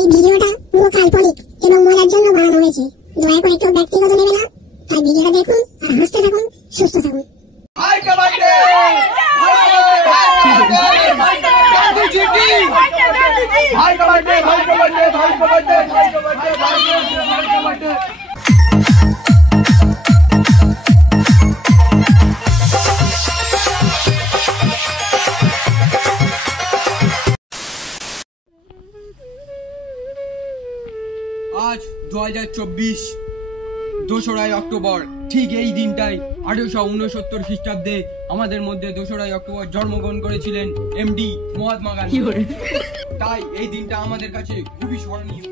এই ভিডিওটা পুরো কাল্পনিক এবং মজার জন্য বানানো হয়েছে। দয়া করে কেউ ব্যক্তিগত নেবে না। তাই ভিডিওটা দেখুন আর হাসতে থাকুন, সুস্থ থাকুন। আজ 2024 2রা অক্টোবর, ঠিক এই দিনটাই 1869 খ্রিস্টাব্দে আমাদের মধ্যে 2রা অক্টোবর জন্মগ্রহণ করেছিলেন এমডি মহাত্মা গান্ধী। তাই এই দিনটা আমাদের কাছে খুবই স্মরণীয়।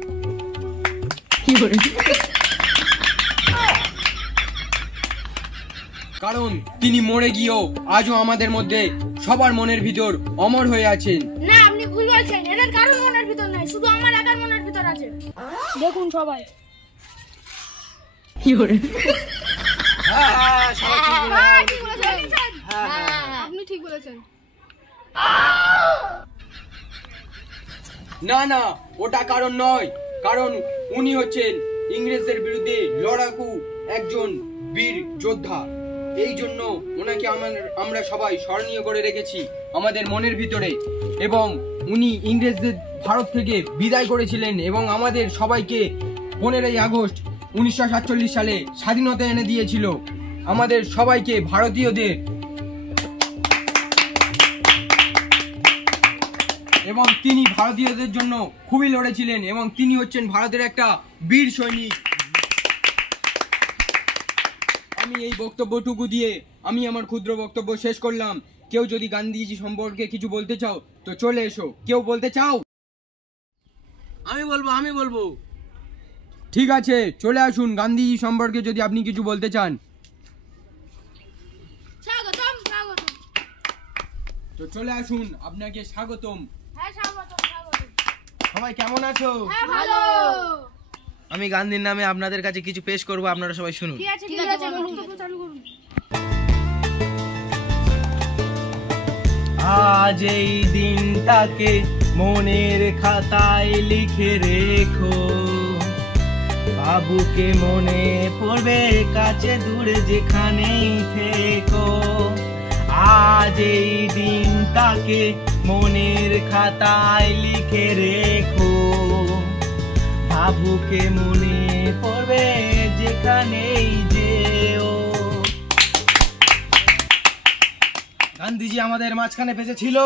কারণ তিনি মরে গিয়েও আজও আমাদের মধ্যে সবার মনের ভিতর অমর হয়ে আছেন। না, আপনি ভুল বলছেন। এদের কারোর মনের ভিতর নাই, শুধু আমার একার মনের ভিতর আছে। দেখুন সবাই। আপনি ঠিক বলেছেন। না না, ওটা কারণ নয়। কারণ উনি হচ্ছেন ইংরেজদের বিরুদ্ধে লড়াকু একজন বীর যোদ্ধা। এই জন্য ওনাকে আমরা সবাই স্মরণীয় করে রেখেছি আমাদের মনের ভিতরে। এবং উনি ইংরেজদের ভারত থেকে বিদায় করেছিলেন এবং আমাদের সবাইকে 15ই আগস্ট 1947 সালে স্বাধীনতা এনে দিয়েছিল আমাদের সবাইকে, ভারতীয়দের। এবং তিনি ভারতীয়দের জন্য খুবই লড়েছিলেন এবং তিনি হচ্ছেন ভারতের একটা বীর সৈনিক। আমি এই বক্তব্যটুকু দিয়ে আমি আমার ক্ষুদ্র বক্তব্য শেষ করলাম। কেউ যদি গান্ধীজি সম্পর্কে কিছু বলতে চাও তো চলে এসো। কেউ বলতে চাও? আমি বলবো। ঠিক আছে, চলে আসুন। গান্ধীজি সম্পর্কে যদি আপনি কিছু বলতে চান স্বাগতম। তো চলে আসুন, আপনাকে স্বাগতম। হ্যাঁ, স্বাগতম। সবাই কেমন আছো? হ্যাঁ, ভালো। আমি গান্ধীর নামে আপনাদের কাছে কিছু পেশ করব, আপনারা সবাই শুনুন। ঠিক আছে, বক্তব্য চালু করুন। আজ এই দিনটাকে মনের খাতায় লিখে রেখো, বাবুকে মনে পড়বে কাছে দূরে যেখানেই থেকো। আজ এই দিনটাকে মনের খাতায় লিখে রেখো, বাবুকে মনে পড়বে যেখানেই যেও। গান্ধীজি আমাদের মাঝখানে বেঁচে ছিল,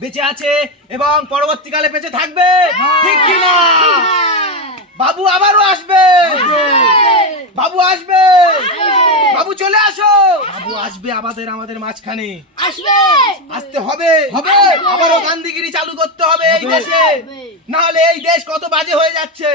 বেঁচে আছে এবং পরবর্তীকালে বেঁচে থাকবে, ঠিক কিনা? বাবু আবারও আসবে, বাবু আসবে, বাবু চলে আসো। বাবু আসবে আমাদের মাঝখানে, আসতে হবে। আবারও গান্ধীগিরি চালু করতে হবে এই দেশে, না হলে এই দেশ কত বাজে হয়ে যাচ্ছে।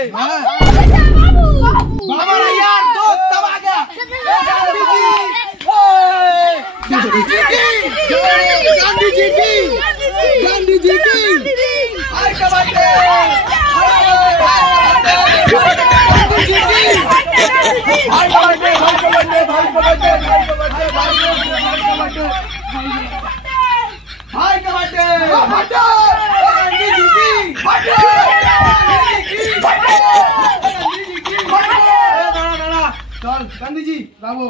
গান্ধীজি বাবু,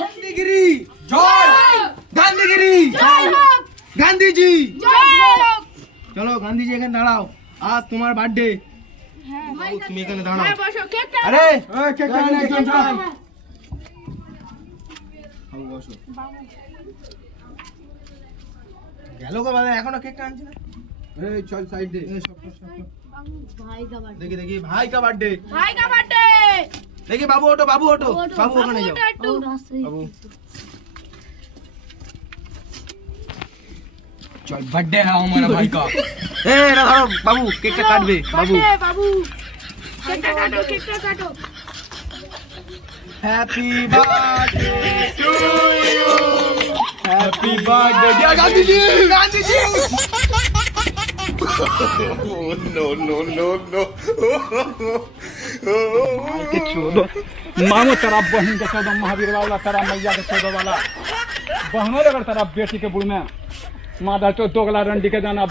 গান্ধীগিরি জয়, গান্ধীগিরি গান্ধীজি। চলো গান্ধীজি এখানে দাঁড়াও, আজ তোমার বার্থডে। তুমি এখানে দাঁড়াও। আরে গেল গো বাবা, এখনো কেকটা আনছি না। চল সাইড দে। দেখি ভাই কা বার্থডে, দেখি বাবু ওঠো, বাবু ওখানে যাও। বাবু चल बर्थडे है हमारा भाई का। ए ना धरो बाबू, केकটা কাটবে বাবू। केकটা काटो। Happy birthday to you, happy birthday dear Gandhi ji. no. के छोड़ो मामो तेरा बहन के 14 महावीर वाला, तेरा मैया के 14 वाला बहनों लगर तेरा बेटी के बुढ़ में मादा चो दोगला रंडी के जाना